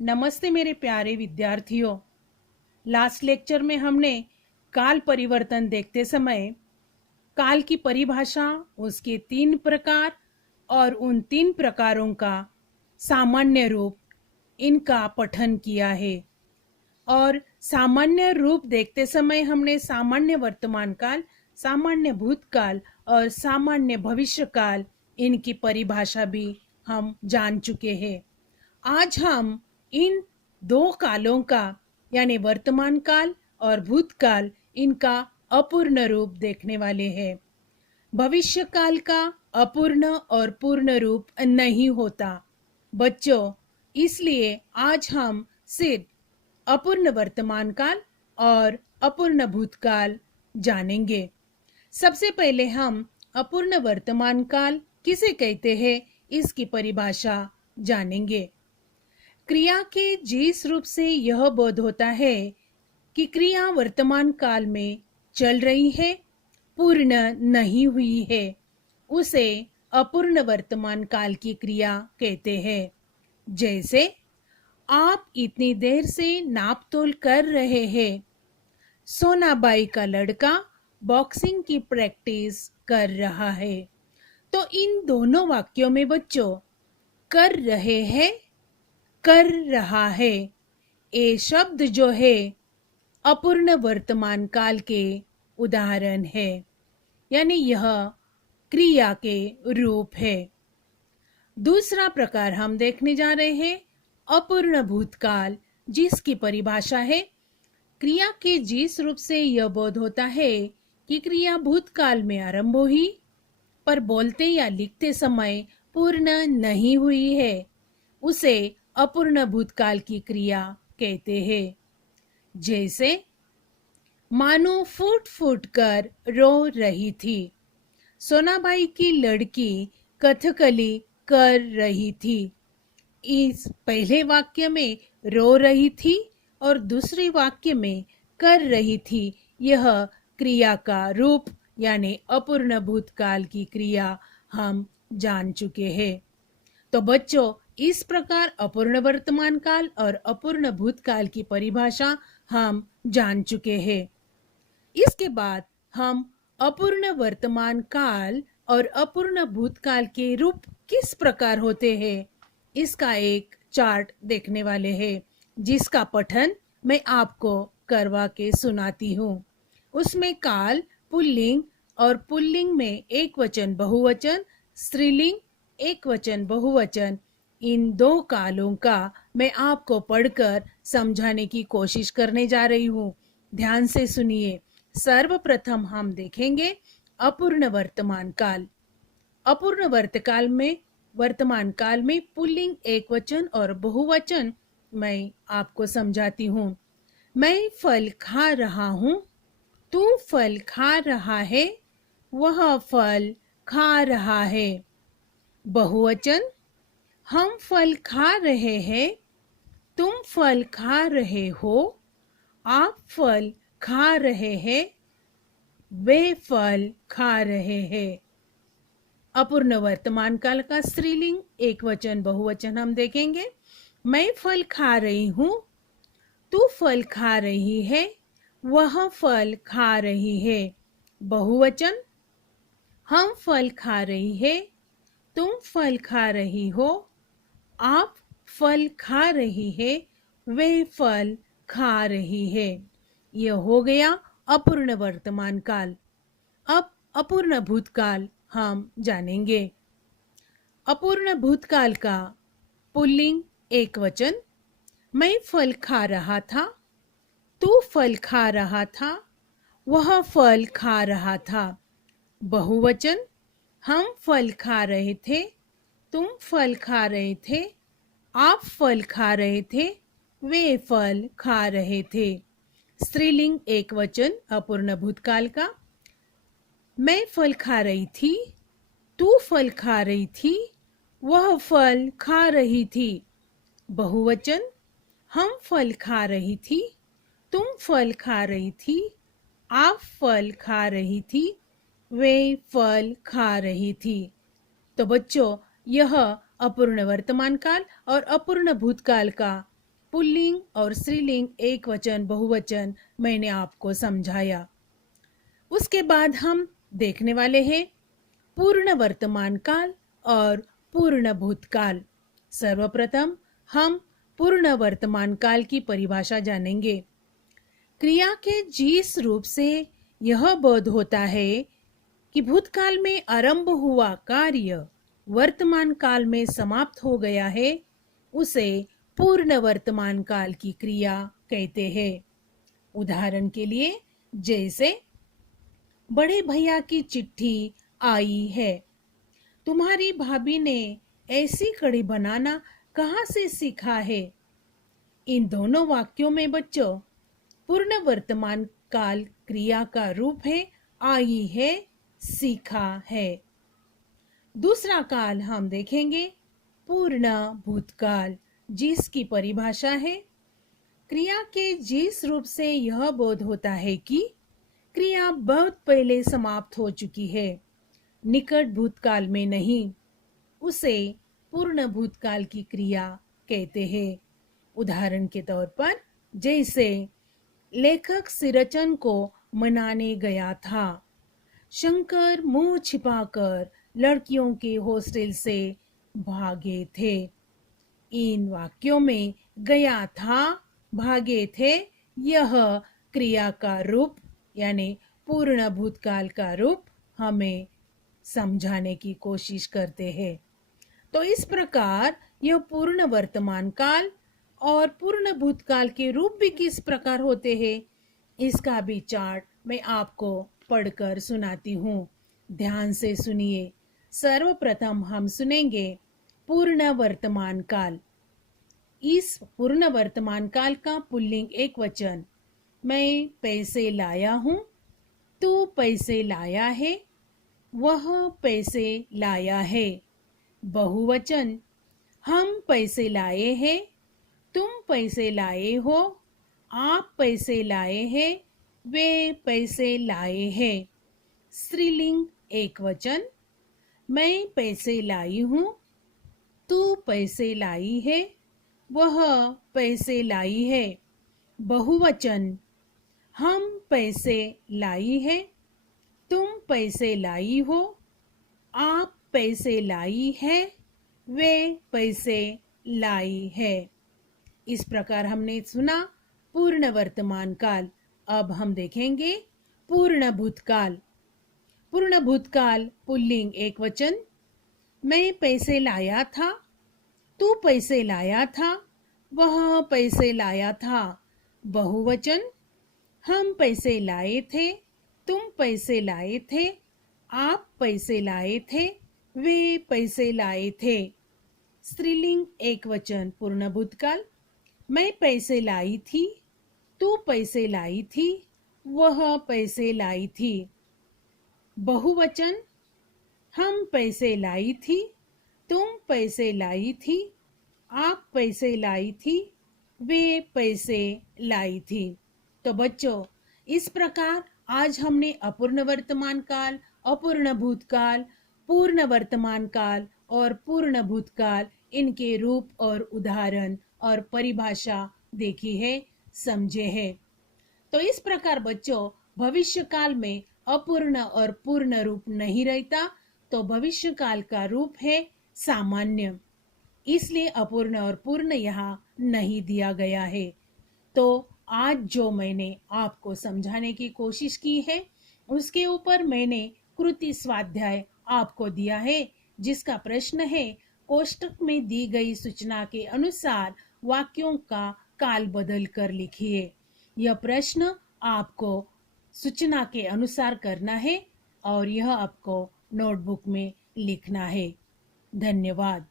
नमस्ते मेरे प्यारे विद्यार्थियों। लास्ट लेक्चर में हमने काल परिवर्तन देखते समय काल की परिभाषा, उसके 3 प्रकार और उन 3 प्रकारों का सामान्य रूप, इनका पठन किया है। और सामान्य रूप देखते समय हमने सामान्य वर्तमान काल, सामान्य भूतकाल और सामान्य भविष्यकाल, इनकी परिभाषा भी हम जान चुके हैं। आज हम इन 2 कालों का यानी वर्तमान काल और भूतकाल, इनका अपूर्ण रूप देखने वाले हैं। भविष्य काल का अपूर्ण और पूर्ण रूप नहीं होता बच्चों, इसलिए आज हम सिर्फ अपूर्ण वर्तमान काल और अपूर्ण भूतकाल जानेंगे। सबसे पहले हम अपूर्ण वर्तमान काल किसे कहते हैं, इसकी परिभाषा जानेंगे। क्रिया के जिस रूप से यह बोध होता है कि क्रिया वर्तमान काल में चल रही है, पूर्ण नहीं हुई है, उसे अपूर्ण वर्तमान काल की क्रिया कहते हैं। जैसे आप इतनी देर से नापतोल कर रहे हैं। सोनाबाई का लड़का बॉक्सिंग की प्रैक्टिस कर रहा है। तो इन दोनों वाक्यों में बच्चों कर रहे हैं, कर रहा है, ये शब्द जो है अपूर्ण वर्तमान काल के उदाहरण है, यानी यह क्रिया के रूप है। दूसरा प्रकार हम देखने जा रहे हैं अपूर्ण भूतकाल, जिसकी परिभाषा है क्रिया के जिस रूप से यह बोध होता है कि क्रिया भूतकाल में आरंभ हुई पर बोलते या लिखते समय पूर्ण नहीं हुई है, उसे अपूर्ण भूतकाल की क्रिया कहते हैं। जैसे मानो फूट फूट कर रो रही थी। सोनाबाई की लड़की कथकली कर रही थी। इस पहले वाक्य में रो रही थी और दूसरे वाक्य में कर रही थी। यह क्रिया का रूप यानी अपूर्ण भूतकाल की क्रिया हम जान चुके हैं। तो बच्चों, इस प्रकार अपूर्ण वर्तमान काल और अपूर्ण भूतकाल की परिभाषा हम जान चुके हैं। इसके बाद हम अपूर्ण वर्तमान काल और अपूर्ण भूतकाल के रूप किस प्रकार होते हैं, इसका एक चार्ट देखने वाले हैं, जिसका पठन मैं आपको करवा के सुनाती हूँ। उसमें काल पुल्लिंग और पुल्लिंग में एक वचन बहुवचन, स्त्रीलिंग एक वचन बहुवचन, इन 2 कालों का मैं आपको पढ़कर समझाने की कोशिश करने जा रही हूँ। ध्यान से सुनिए। सर्वप्रथम हम देखेंगे अपूर्ण वर्तमान काल। अपूर्ण वर्तमान काल में पुल्लिंग एक वचन और बहुवचन मैं आपको समझाती हूँ। मैं फल खा रहा हूँ, तू फल खा रहा है, वह फल खा रहा है। बहुवचन हम फल खा रहे हैं, तुम फल खा रहे हो, आप फल खा रहे हैं, वे फल खा रहे हैं। अपूर्ण वर्तमान काल का स्त्रीलिंग एक वचन बहुवचन हम देखेंगे। मैं फल खा रही हूँ, तू फल खा रही है, वह फल खा रही है। बहुवचन हम फल खा रही है, तुम फल खा रही हो, आप फल खा रही है, वे फल खा रही है। यह हो गया अपूर्ण वर्तमान काल। अब अपूर्ण भूतकाल हम जानेंगे। अपूर्ण भूतकाल का पुल्लिंग एक वचन, मैं फल खा रहा था, तू फल खा रहा था, वह फल खा रहा था। बहुवचन हम फल खा रहे थे, तुम फल खा रहे थे, आप फल खा रहे थे, वे फल खा रहे थे। स्त्रीलिंग एक वचन अपूर्ण भूतकाल का, मैं फल खा रही थी, तू फल खा रही थी, वह फल खा रही थी। बहुवचन हम फल खा रही थी, तुम फल खा रही थी, आप फल खा रही थी, वे फल खा रही थी। तो बच्चों, यह अपूर्ण वर्तमान काल और अपूर्ण भूतकाल का पुल्लिंग और स्त्रीलिंग, एक वचन, बहुवचन मैंने आपको समझाया। उसके बाद हम देखने वाले हैं पूर्ण वर्तमान काल और पूर्ण भूतकाल। सर्वप्रथम हम पूर्ण वर्तमान काल की परिभाषा जानेंगे। क्रिया के जिस रूप से यह बोध होता है कि भूतकाल में आरंभ हुआ कार्य वर्तमान काल में समाप्त हो गया है, उसे पूर्ण वर्तमान काल की क्रिया कहते हैं। उदाहरण के लिए, जैसे बड़े भैया की चिट्ठी आई है। तुम्हारी भाभी ने ऐसी कढ़ी बनाना कहाँ से सीखा है? इन दोनों वाक्यों में बच्चों पूर्ण वर्तमान काल क्रिया का रूप है आई है, सीखा है। दूसरा काल हम देखेंगे पूर्ण भूतकाल, जिसकी परिभाषा है क्रिया के जिस रूप से यह बोध होता है कि क्रिया बहुत पहले समाप्त हो चुकी है, निकट भूतकाल में नहीं, उसे पूर्ण भूतकाल की क्रिया कहते हैं। उदाहरण के तौर पर, जैसे लेखक सिरचन को मनाने गया था। शंकर मुंह छिपाकर लड़कियों के हॉस्टल से भागे थे। इन वाक्यों में गया था, भागे थे, यह क्रिया का रूप यानी पूर्ण भूतकाल का रूप हमें समझाने की कोशिश करते हैं। तो इस प्रकार यह पूर्ण वर्तमान काल और पूर्ण भूतकाल के रूप भी किस प्रकार होते हैं, इसका भी चार्ट मैं आपको पढ़कर सुनाती हूँ। ध्यान से सुनिए। सर्वप्रथम हम सुनेंगे पूर्ण वर्तमान काल। इस पूर्ण वर्तमान काल का पुल्लिंग एक वचन, मैं पैसे लाया हूँ, तू पैसे लाया है, वह पैसे लाया है। बहुवचन, हम पैसे लाए हैं, तुम पैसे लाए हो, आप पैसे लाए हैं, वे पैसे लाए हैं। स्त्रीलिंग एक वचन, मैं पैसे लाई हूँ, तू पैसे लाई है, वह पैसे लाई है। बहुवचन, हम पैसे लाई है, तुम पैसे लाई हो, आप पैसे लाई है, वे पैसे लाई है। इस प्रकार हमने सुना पूर्ण वर्तमान काल। अब हम देखेंगे पूर्ण भूतकाल। पूर्ण भूतकाल पुल्लिंग एक वचन, मैं पैसे लाया था, तू पैसे लाया था, वह पैसे लाया था। बहुवचन, हम पैसे लाए थे, तुम पैसे लाए थे, आप पैसे लाए थे, वे पैसे लाए थे। स्त्रीलिंग एक वचन पूर्ण भूतकाल, मैं पैसे लाई थी, तू पैसे लाई थी, वह पैसे लाई थी। बहुवचन, हम पैसे लाई थी, तुम पैसे लाई थी, आप पैसे लाई थी, वे पैसे लाई थी। तो बच्चों, इस प्रकार आज हमने अपूर्ण वर्तमान काल, अपूर्ण भूतकाल, पूर्ण वर्तमान काल और पूर्ण भूतकाल, इनके रूप और उदाहरण और परिभाषा देखी है, समझे है। तो इस प्रकार बच्चों, भविष्य काल में अपूर्ण और पूर्ण रूप नहीं रहता, तो भविष्य काल का रूप है सामान्य, इसलिए अपूर्ण और पूर्ण यहाँ नहीं दिया गया है। तो आज जो मैंने आपको समझाने की कोशिश की है, उसके ऊपर मैंने कृति स्वाध्याय आपको दिया है, जिसका प्रश्न है कोष्टक में दी गई सूचना के अनुसार वाक्यों का काल बदल कर लिखिए। यह प्रश्न आपको सूचना के अनुसार करना है और यह आपको नोटबुक में लिखना है। धन्यवाद।